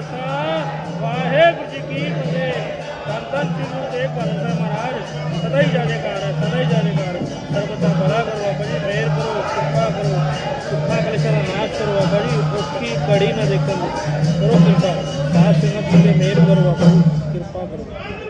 ਖਾਲਸਾ, ਵਾਹਿਗੁਰੂ ਜੀ ਕੀ ਫਤਿਹ। ਧੰਨ ਧੰਨ ਸ੍ਰੀ ਗੁਰੂ ਤੇਗ ਬਹਾਦਰ ਸਾਹਿਬ ਮਹਾਰਾਜ। ਸਦਾ ਹੀ ਜਾਣੇਕਾਰ ਹੈ, ਸਦਾ ਹੀ ਜਾਣੇਕਾਰ ਸਰਬਤ ਦਾ ਭਲਾ ਕਰੋ ਬਾਬਾ ਜੀ ਮਿਹਰ ਕਰੋ, ਕਿਰਪਾ ਕਰੋ। ਸੁੱਖਾ ਕਲੇਸ਼ਾਂ ਦਾ ਨਾਸ਼ ਕਰੋ ਬਾਬਾ ਜੀ। ਔਖੀ ਕੜੀ ਨਾ ਦੇਖਣ ਕਰੋ ਕਿਰਪਾ। ਸਾਧ ਸੰਗਤ ਜੀ ਮਿਹਰ ਕਰੋ ਬਾਬਾ ਜੀ। ਕਿਰਪਾ ਕਰੋ।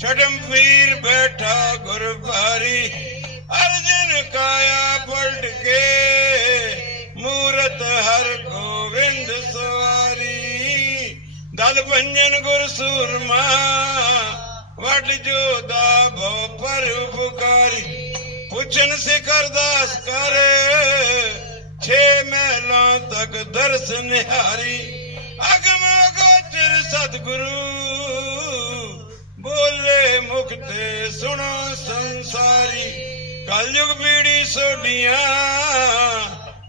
ਪੀਰ ਪੀਰ ਬੈਠਾ ਗੁਰਬਾਰੀ ਅਰਜਨ ਕਾਇਆ ਪਲਟ ਕੇ, ਮੂਰਤ ਹਰ ਗੋਵਿੰਦ ਸਵਾਰੀ। ਦਲ ਭੰਜਨ ਗੁਰ ਸੂਰਮਾ, ਵਡ ਜੋਦਾ ਭਉ ਪਰ ਉਪਕਾਰੀ ਪੁੱਛਨ ਸਿਖਰ ਦਾਸ ਕਰ, ਛੇ ਮਹਿਲਾਂ ਤੱਕ ਦਰਸ ਨਿਹਾਰੀ। ਅਗਮ ਅਗੋਚਰ ਸਤਿਗੁਰੂ ਤੇ ਸੁਣੋ ਸੰਸਾਰੀ, ਕਲਯੁਗ ਪੀੜੀ ਸੋਡੀਆਂ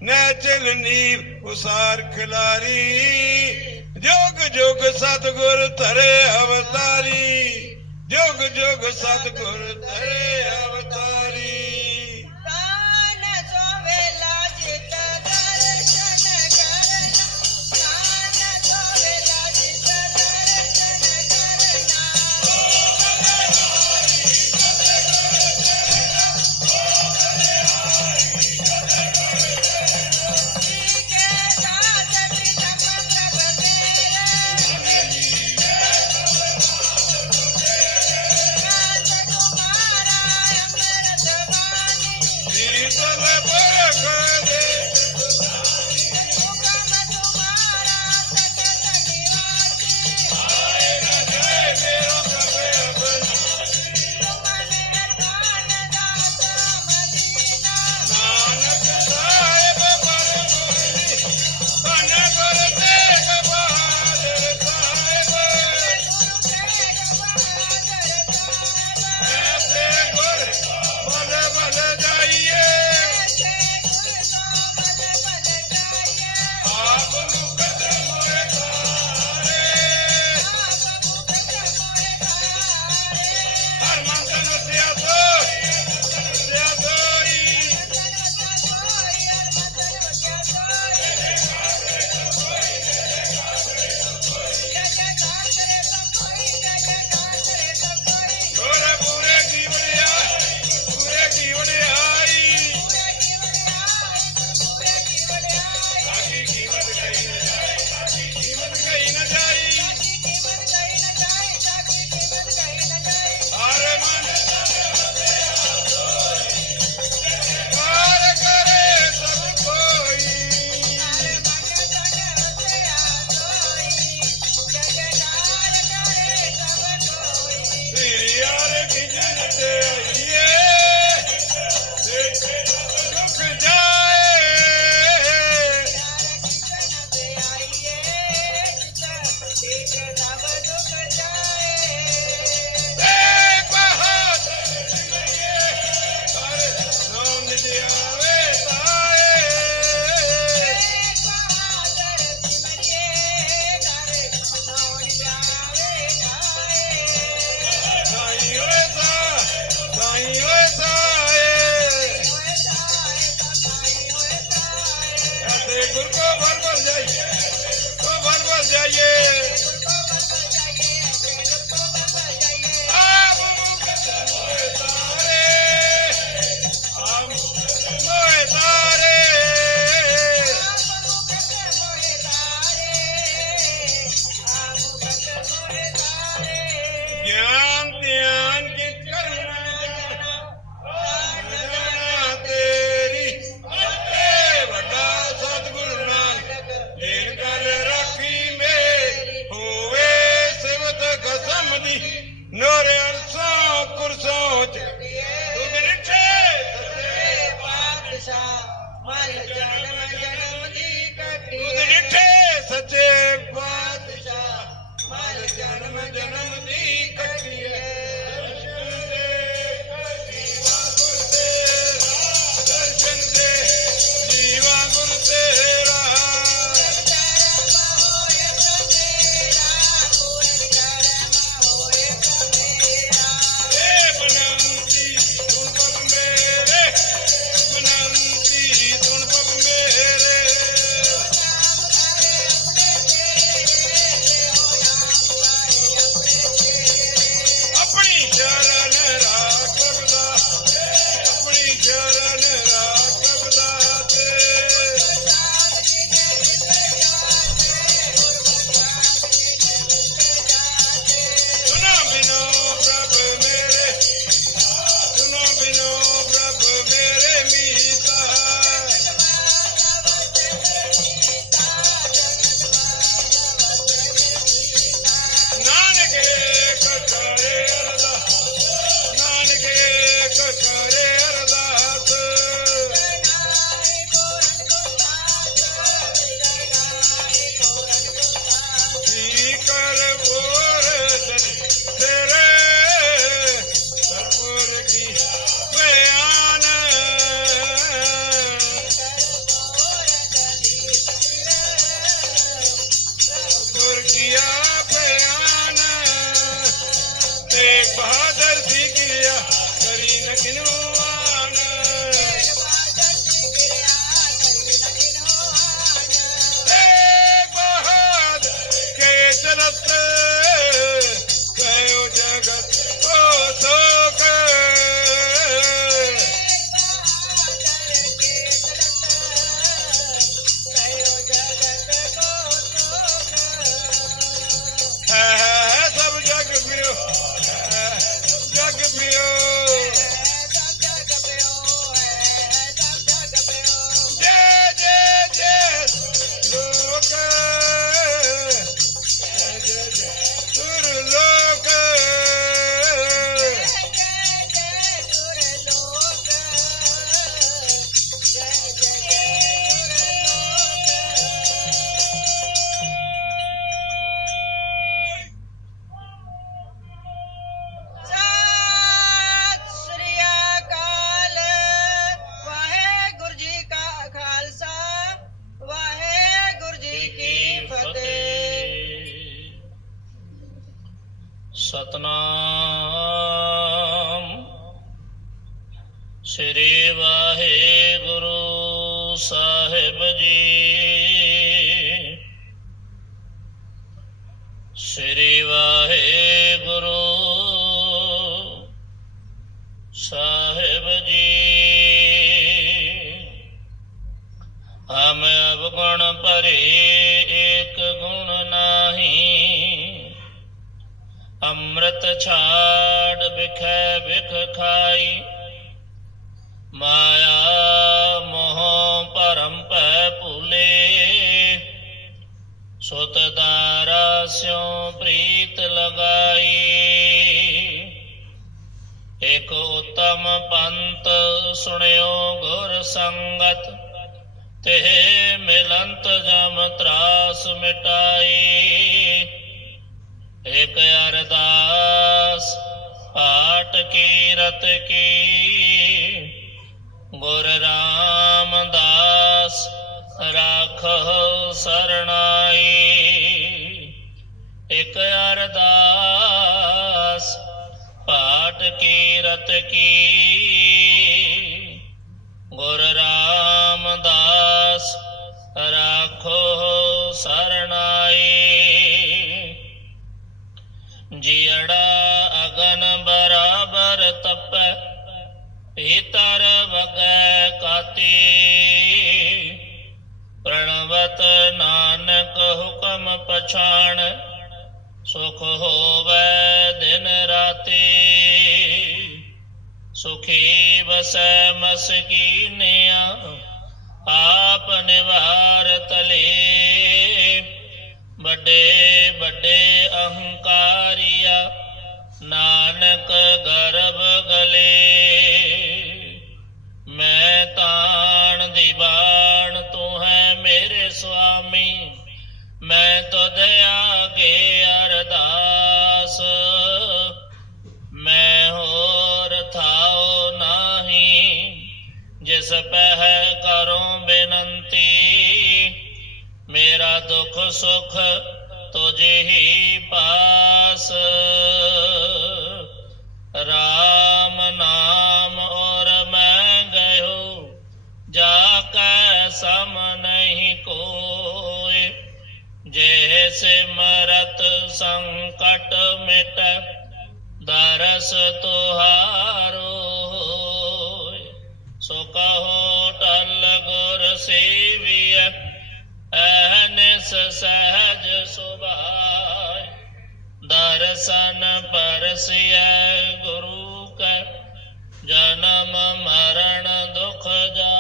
ਨੈ ਚਲਨੀ ਉਸਾਰ ਖਿਲਾਰੀ, ਜੋਗ ਜੋਗ ਸਤਿਗੁਰ ਧਰੇ ਅਵਤਾਰੀ, ਜੋਗ ਜੋਗ ਸਤਿਗੁਰ ਧਰੇ બહાદરથી ગયા કરી ਸਤਨਾਮ। ਇਕ ਅਰਦਾਸ ਪਾਠ ਕੀਰਤ ਕੀ? ਗੁਰ ਰਾਮਦਾਸ ਰਾਖੋ ਸਰਣਾਈ। ਇਕ ਅਰਦਾਸ ਪਾਟ ਕੀ संकट मिट, दरस तुहारो सो टल गुर सेविय सहज सुभाय। दर्शन परसिय गुरु कर जन्म मरण दुख जा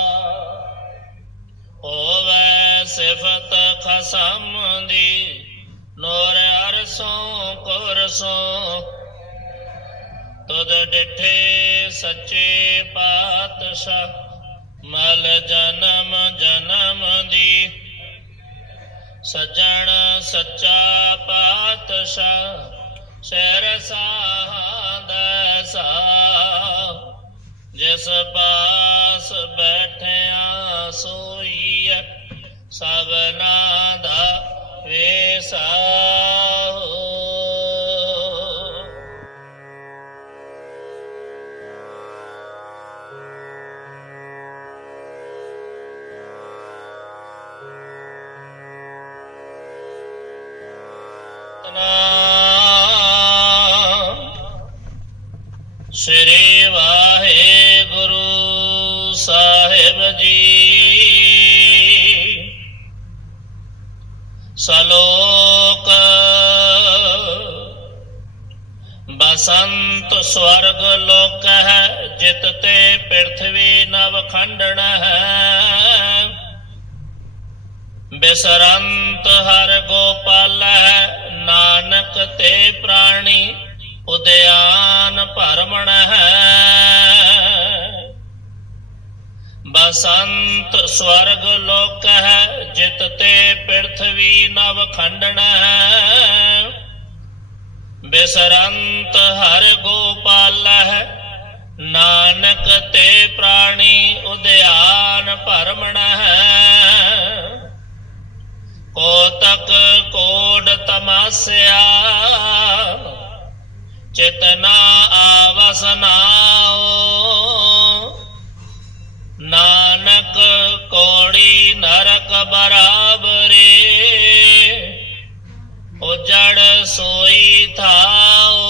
सिफत खसम दी ਸੋ ਅਰਸੋਂ ਸੋ ਤੁਧ ਡਿਠੇ ਸੱਚੇ ਪਾਤਸ਼ਾਹ, ਮਲ ਜਨਮ ਜਨਮ ਦੀ। ਸਜਣ ਸੱਚਾ ਪਾਤਸ਼ਾਹ ਸਹਿਰ ਸਾਹਦਾ ਸਾ ਜਿਸ ਪਾਸ ਬੈਠਿਆ ਸੋਈਐ ਸਗਨਾ ਦਾ ਵੇਸਾ। ਸਵਰਗ ਲੋਕ ਹੈ, ਜਿਤ ਤੇ ਪ੍ਰithvi ਨਵ ਖੰਡਣ ਹੈ। ਬਿਸਰੰਤ ਹਰ ਗੋਪਾਲ ਹੈ, ਨਾਨਕ ਤੇ ਪ੍ਰਾਣੀ ਉਦਿਆਨ ਭਰਮਣ ਹੈ। ਬਸੰਤ ਸਵਰਗ ਲੋਕ ਹੈ, ਜਿਤ ਤੇ ਪ੍ਰithvi ਨਵ ਖੰਡਣ ਹੈ। ਬਿਸਰੰਤ ਹਰ ਗੋਪਾਲ ਹੈ। ਨਾਨਕ ਤੇ ਪ੍ਰਾਣੀ ਉਦਿਆਨ ਭਰਮਣ ਹੈ। ਕੋਤਕ ਕੋਡ ਤਮਾਸਿਆ, ਚੇਤਨਾ ਆਵਸਨਾਓ ਨਾਨਕ ਕੋੜੀ ਨਰਕ ਬਰਾਬਰੇ ਜੜ ਸੋਈ ਥਾਓ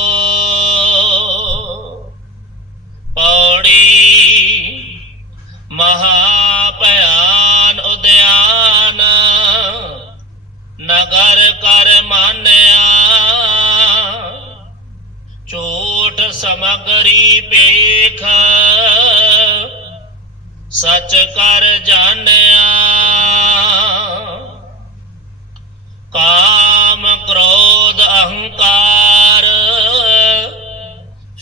ਪੌੜੀ ਮਹਾ ਭਿਆਨ ਉਦਿਆਨ, ਨਗਰ ਕਰ ਮਾਨਿਆ। ਝੂਠ ਸਮਗਰੀ ਪੇਖ ਸਚ ਕਰ ਜਾਣਿਆ। ਕਾਮ ਅਹੰਕਾਰ।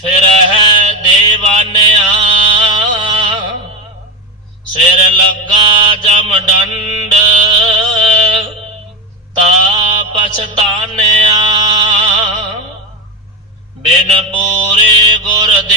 ਫਿਰ ਹੈ ਦੇਵਾਨਿਆ। ਸਿਰ ਲੱਗਾ ਜਮ ਡੰਡ। ਤਾ ਪਛਤਾਨਿਆ ਬਿਨ ਪੂਰੇ ਗੁਰਦੇਵ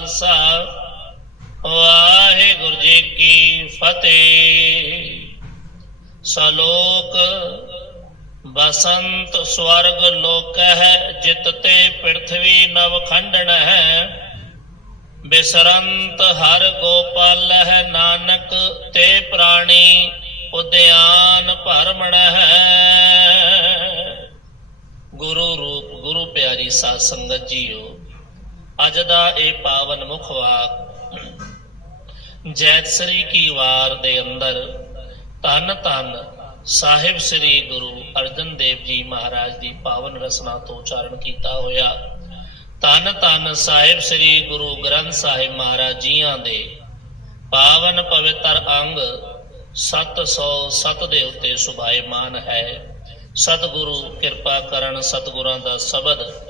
ਖਾਲਸਾ, ਵਾਹਿਗੁਰੂ ਜੀ ਕੀ ਫਤਿਹ। ਸਲੋਕ, ਬਸੰਤ ਸਵਰਗ ਲੋਕ ਹੈ ਜਿਤ ਤੇ ਪ੍ਰਿਥਵੀ ਨਵ ਖੰਡਣ ਹੈ। ਬਿਸਰੰਤ ਹਰ ਗੋਪਾਲ ਹੈ ਨਾਨਕ, ਤੇ ਪ੍ਰਾਣੀ ਉਦਿਆਨ ਭਰਮਣ ਹੈ। ਗੁਰੂ ਰੂਪ, ਗੁਰੂ ਪਿਆਰੀ ਸਾਧ ਸੰਗਤ ਜੀਓ ਅੱਜ ਦਾ ਇਹ ਪਾਵਨ ਮੁਖ ਵਾਕ। ਜੈਤਸਰੀ ਕੀ ਵਾਰ ਦੇ ਅੰਦਰ ਤਨ ਤਨ ਸਾਹਿਬ ਸ੍ਰੀ ਗੁਰੂ ਅਰਜਨ ਦੇਵ ਜੀ ਮਹਾਰਾਜ ਦੀ ਪਾਵਨ ਰਸਨਾ ਤੋਂ ਉਚਾਰਨ ਕੀਤਾ ਹੋਇਆ। ਤਨ ਤਨ ਸਾਹਿਬ ਸ੍ਰੀ ਗੁਰੂ ਗ੍ਰੰਥ ਸਾਹਿਬ ਮਹਾਰਾਜ ਜੀਆਂ ਦੇ ਪਾਵਨ ਪਵਿੱਤਰ ਅੰਗ 707 ਦੇ ਉੱਤੇ ਸੁਭਾਇਮਾਨ ਹੈ। ਸਤਿਗੁਰੂ ਕਿਰਪਾ ਕਰਨ ਸਤਿਗੁਰਾਂ ਦਾ ਸ਼ਬਦ